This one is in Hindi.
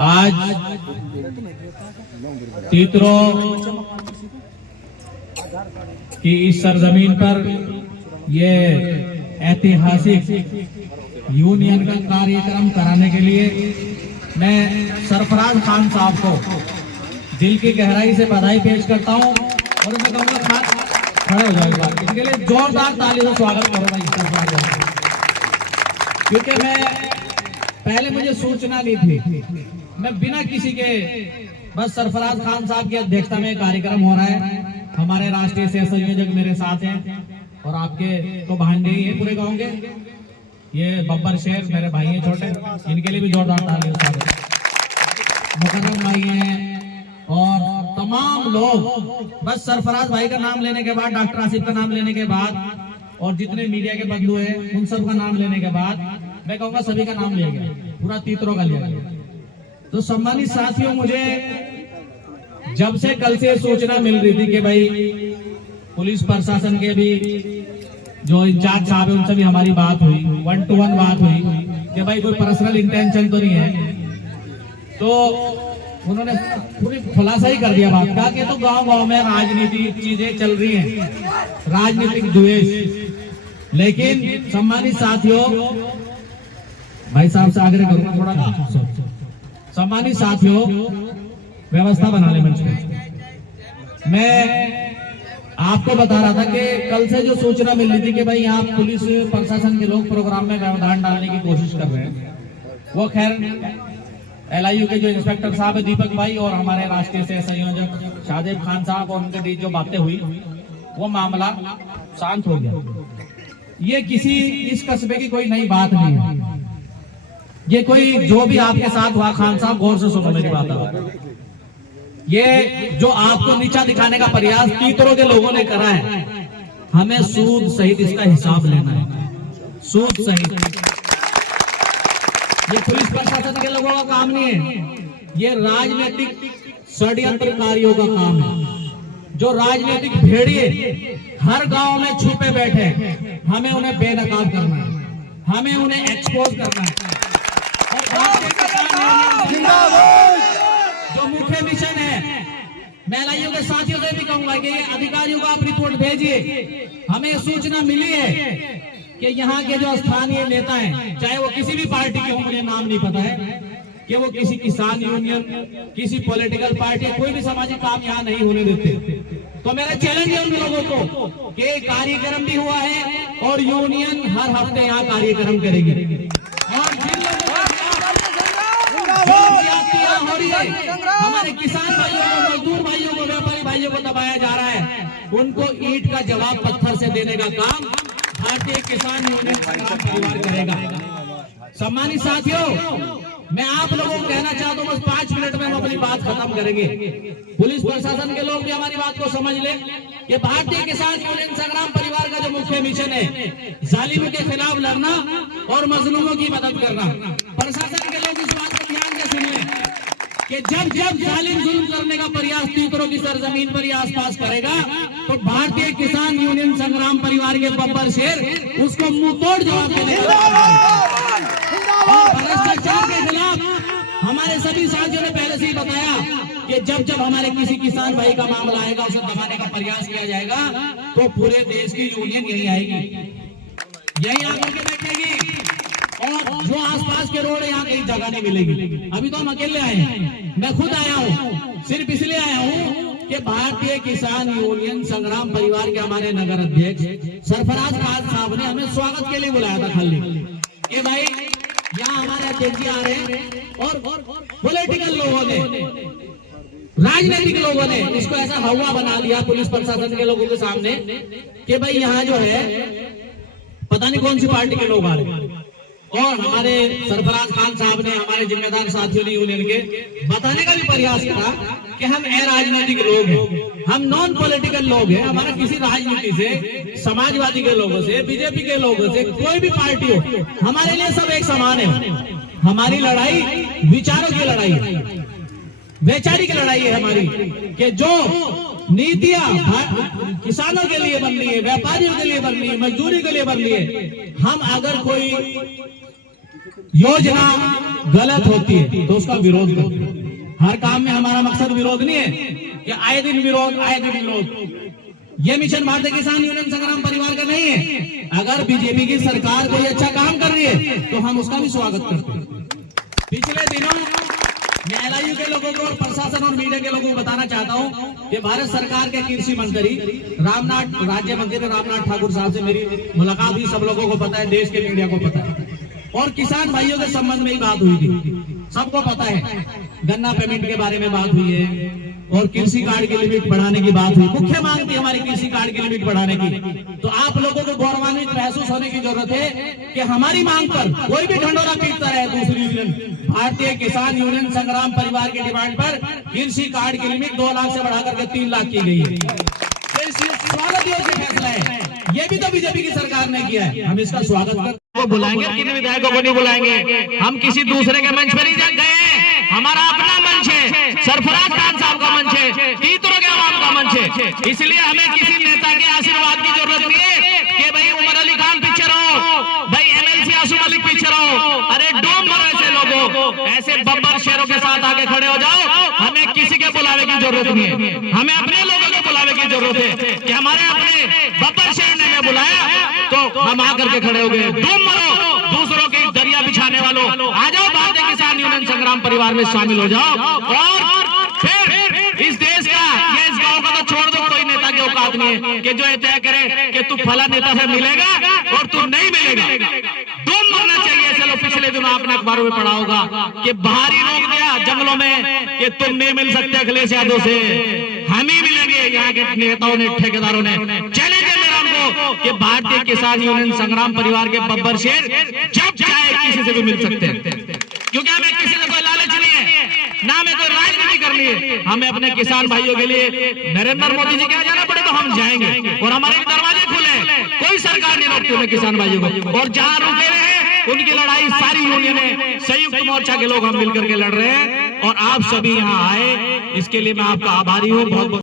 आज तीतरो की इस सरजमीन पर ये ऐतिहासिक यूनियन का कार्यक्रम कराने के लिए मैं सरफराज खान साहब को दिल की गहराई से बधाई पेश करता हूं और मैं कहूँगा खड़े हो जाएगा इनके लिए जोरदार ताली से स्वागत करूंगा। क्योंकि मैं पहले मुझे सूचना नहीं थी, मैं बिना किसी के बस सरफराज खान साहब की अध्यक्षता में कार्यक्रम हो रहा है। हमारे राष्ट्रीय सह संयोजक मेरे साथ हैं और आपके तो भांजे ही है पूरे गांव के, ये बब्बर शेर मेरे भाई हैं छोटे, इनके लिए भी जोरदार ताली स्वागत। मुकर्रम भाई हैं और तमाम लोग, बस सरफराज भाई का नाम लेने के बाद, डॉक्टर आसिफ का नाम लेने के बाद और जितने मीडिया के बंधु हैं उन सब का नाम लेने के बाद मैं कहूँगा सभी का नाम लिया गया, पूरा तीतरों का लिया गया। तो सम्मानित साथियों, मुझे जब से कल से सूचना मिल रही थी कि भाई पुलिस प्रशासन के भी जो इंचार्ज साहब है उनसे भी हमारी बात हुई, 1-to-1 बात हुई कि भाई कोई पर्सनल इंटेंशन तो नहीं है, तो उन्होंने पूरी खुलासा ही कर दिया बात का कि तो गांव-गांव में राजनीतिक चीजें चल रही हैं, राजनीतिक द्वेष। लेकिन सम्मानित साथियों, भाई साहब से आग्रह करूंगा थोड़ा, सम्मानित साथियों व्यवस्था बना ले मंच पे। मैं आपको बता रहा था कि कल से जो सूचना मिल रही थी कि भाई यहाँ पुलिस प्रशासन के लोग प्रोग्राम में व्यवधान डालने की कोशिश कर रहे हैं, वो खैर LIU के जो इंस्पेक्टर साहब है दीपक भाई और हमारे राष्ट्रीय सह संयोजक शाहजेब खान साहब और उनके बीच जो बातें हुई वो मामला शांत हो गया। ये किसी इस कस्बे की कोई नई बात नहीं है, ये कोई जो भी आपके साथ हुआ, खान साहब गौर से सुनो मेरी बात, ये जो आपको नीचा दिखाने का प्रयास तीतरों के लोगों ने करा है, हमें सूद सहित इसका हिसाब लेना है, सूद सहित। ये पुलिस प्रशासन के लोगों का काम नहीं है, ये राजनीतिक षड्यंत्रकारियों का काम है। जो राजनीतिक भेड़िए हर गांव में छुपे बैठे, हमें उन्हें बेनकाब करना है, हमें उन्हें एक्सपोज करना है। जो मुख्य मिशन है, मैं LIU के साथियों से भी कहूंगा कि अधिकारियों को आप रिपोर्ट भेजिए। हमें सूचना मिली है कि यहाँ के जो स्थानीय नेता हैं, चाहे वो किसी भी पार्टी के हों, मुझे नाम नहीं पता है, कि वो किसी किसान यूनियन, किसी पॉलिटिकल पार्टी, कोई भी सामाजिक काम यहाँ नहीं होने देते। तो मेरा चैलेंज है उन लोगों को कि कार्यक्रम भी हुआ है और यूनियन हर हफ्ते यहाँ कार्यक्रम करेगी और जिन लोगों हो रही है, हमारे किसान भाइयों को, मजदूर भाइयों को, व्यापारी भाइयों को दबाया जा रहा है, उनको ईंट का जवाब पत्थर से देने का काम भारतीय किसान यूनियन परिवार करेगा। सम्मानित साथियों, मैं आप लोगों को कहना चाहता हूं, बस 5 मिनट में हम अपनी बात खत्म करेंगे। पुलिस प्रशासन के लोग भी हमारी बात को समझ लें कि भारतीय किसान यूनियन संग्राम परिवार का जो मुख्य मिशन है, जालिमों के खिलाफ लड़ना और मजलूमों की मदद करना। प्रशासन के लोग इस बात को ध्यान से सुन लें कि जब जब जालिम जुल्म करने का प्रयास तीतरों की सरजमीन पर या आसपास करेगा, तो भारतीय किसान यूनियन संग्राम परिवार के बब्बर शेर उसको मुंहतोड़ जवाब देने और भ्रष्टाचार के खिलाफ हमारे सभी साथियों ने पहले से ही बताया कि जब जब हमारे किसी किसान भाई का मामला आएगा, उसे दबाने का प्रयास किया जाएगा, तो पूरे देश की यूनियन यही आएगी, यही आकर के बैठेगी और जो आसपास के रोड है यहाँ कहीं जगह नहीं मिलेगी। अभी तो हम अकेले आए हैं, मैं खुद आया हूँ, सिर्फ इसलिए आया हूँ कि भारतीय किसान यूनियन संग्राम परिवार के हमारे नगर अध्यक्ष सरफराज खान साहब ने हमें स्वागत के लिए बुलाया था खाली कि भाई यहाँ हमारे अध्यक्ष आ रहे हैं और पॉलिटिकल लोगों ने, राजनीतिक लोगों ने इसको ऐसा हवा बना दिया पुलिस प्रशासन के लोगों के सामने कि भाई यहाँ जो है पता नहीं कौन सी पार्टी के लोग आ रहे हैं। और हमारे सरफराज खान साहब ने, हमारे जिम्मेदार साथियों ने यूनियन के बताने का भी प्रयास करा कि हम राजनीतिक लोग हैं, हम नॉन पॉलिटिकल लोग हैं, हमारा किसी राजनीति से, समाजवादी के लोगों से, बीजेपी के लोगों से, कोई भी पार्टी हो, हमारे लिए सब एक समान है। हमारी लड़ाई विचारों की लड़ाई है, वैचारिक लड़ाई है हमारी, कि जो नीतियां किसानों के लिए बन रही है, व्यापारियों के लिए बन रही है, मजदूरी के लिए बन रही है, हम अगर कोई योजना गलत होती है तो उसका विरोध करते हैं। हर काम में हमारा मकसद विरोध नहीं है कि आए दिन विरोध। ये मिशन भारतीय किसान यूनियन संग्राम परिवार का नहीं है। अगर बीजेपी की सरकार कोई अच्छा काम कर रही है तो हम उसका भी स्वागत करते हैं। पिछले दिनों मैं LIU के लोगों को और प्रशासन और मीडिया के लोगों को बताना चाहता हूं कि भारत सरकार के कृषि मंत्री राज्य मंत्री रामनाथ ठाकुर साहब से मेरी मुलाकात हुई। सब लोगों को पता है, देश के मीडिया को पता है, और किसान भाइयों के संबंध में ही बात हुई थी। सबको पता है, गन्ना पेमेंट के बारे में बात हुई है और कृषि कार्ड की लिमिट बढ़ाने की बात हुई। मुख्य मांग थी हमारी कृषि कार्ड की लिमिट बढ़ाने की। तो आप लोगों को गौरवान्वित महसूस होने की जरूरत है कि हमारी मांग पर कोई भी ढंढोरा पीटता रहे दूसरी यूनियन, भारतीय किसान यूनियन संग्राम परिवार की डिमांड पर कृषि कार्ड की लिमिट 2 लाख से बढ़ाकर के 3 लाख की गई है। स्वागत योग्य फैसला है। ये भी तो बीजेपी की सरकार ने किया है, हम इसका स्वागत करते हैं। बुलाएंगे, किन विधायकों को नहीं बुलाएंगे। हम किसी दूसरे के मंच पर नहीं गए, हमारा अपना मंच है, सरफराज खान साहब का मंच है, तीतरों के आवाम का मंच है। इसलिए हमें किसी नेता के आशीर्वाद की जरूरत नहीं है कि भाई उमर अली खान पीछे रहो, भाई MLC आसू मलिक पीछे रहो। अरे डूब मरो ऐसे लोगों, ऐसे बब्बर शेरों के साथ आगे खड़े हो जाओ। हमें किसी के बुलावे की जरूरत नहीं है, हमें अपने लोगों को बुलावे की जरूरत है कि हमारे अपने बब्बर शेर ने हमें बुलाया तो हम आकर के खड़े हो गए। डूब मरो दूसरों के दरिया बिछाने वालों, आ जाओ भारतीय किसान यूनियन संग्राम परिवार में शामिल हो जाओ। और फिर इस देश का या इस गांव का तो छोड़ दो, कोई नेता की औकात नहीं है कि जो ये तय करे कि तू फला नेता से मिलेगा और तू नहीं मिलेगा। डूब मरना चाहिए ऐसे लोग। पिछले दिनों आपने अखबारों में पढ़ा होगा कि बाहरी लोग गया जंगलों में कि तुम नहीं मिल सकते अखिलेश यादव से, हम ही मिलेंगे। यहाँ के नेताओं ने, ठेकेदारों ने चैलेंज मेरा हमको कि भारतीय किसान यूनियन संग्राम परिवार के बब्बर शेर जब चाहे किसी से भी मिल सकते हैं, क्योंकि हमें किसी से कोई लालच नहीं है, ना हमें कोई राजनीति करनी है। हमें अपने किसान भाइयों के लिए नरेंद्र मोदी जी के यहाँ जाना पड़े तो हम जाएंगे और हमारे दरवाजे खुले। कोई सरकार नहीं रोकती उन्हें किसान भाइयों को, और जहाँ रुके हुए हैं उनकी लड़ाई सारी यूनियन संयुक्त मोर्चा के लोग हम मिलकर के लड़ रहे हैं। और आप सभी यहाँ आए, इसके लिए मैं आपका आभारी हूँ। बहुत